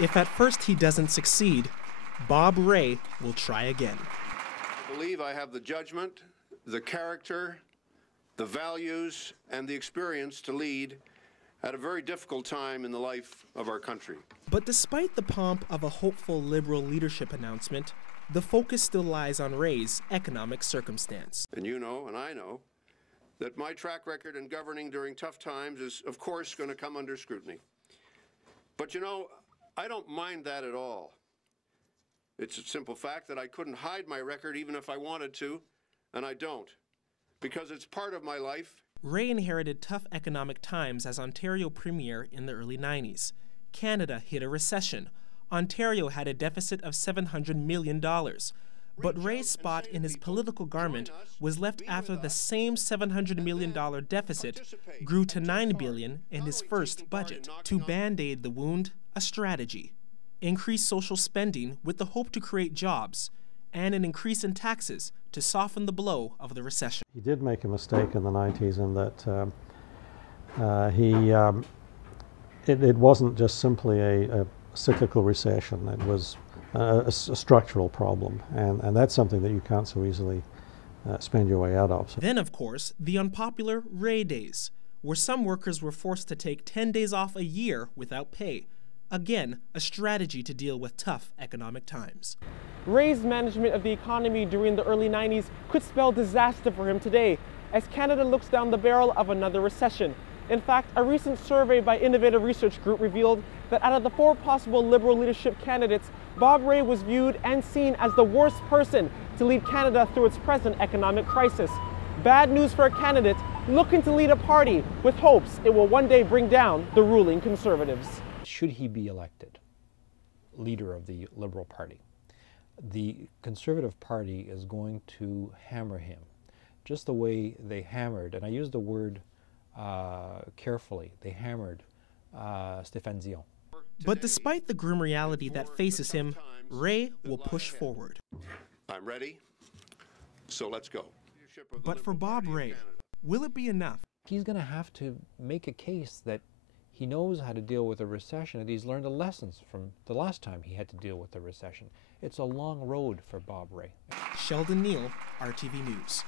If at first he doesn't succeed, Bob Rae will try again. I believe I have the judgment, the character, the values, and the experience to lead at a very difficult time in the life of our country. But despite the pomp of a hopeful Liberal leadership announcement, the focus still lies on Rae's economic circumstance. And you know, and I know, that my track record in governing during tough times is, of course, going to come under scrutiny. But you know, I don't mind that at all. It's a simple fact that I couldn't hide my record even if I wanted to, and I don't, because it's part of my life. Rae inherited tough economic times as Ontario Premier in the early 90s. Canada hit a recession. Ontario had a deficit of $700 million. But Rae's spot in his political garment was left after the same $700 million deficit grew to $9 billion in his first budget. To band-aid the wound, a strategy. Increase social spending with the hope to create jobs, and an increase in taxes to soften the blow of the recession. He did make a mistake in the 90s in that it wasn't just simply a cyclical recession. It was a structural problem, and that's something that you can't so easily spend your way out of. So. Then, of course, the unpopular Rae Days, where some workers were forced to take 10 days off a year without pay. Again, a strategy to deal with tough economic times. Rae's management of the economy during the early 90s could spell disaster for him today, as Canada looks down the barrel of another recession. In fact, a recent survey by Innovative Research Group revealed that out of the 4 possible Liberal leadership candidates, Bob Rae was viewed and seen as the worst person to lead Canada through its present economic crisis. Bad news for a candidate looking to lead a party with hopes it will one day bring down the ruling Conservatives. Should he be elected leader of the Liberal Party, the Conservative Party is going to hammer him, just the way they hammered, and I use the word carefully, they hammered Stéphane Dion. But despite the grim reality that faces him, Rae will push forward. I'm ready, so let's go. But for Bob Rae, will it be enough? He's going to have to make a case that he knows how to deal with a recession, and he's learned the lessons from the last time he had to deal with a recession. It's a long road for Bob Rae. Sheldon Neal, RTV News.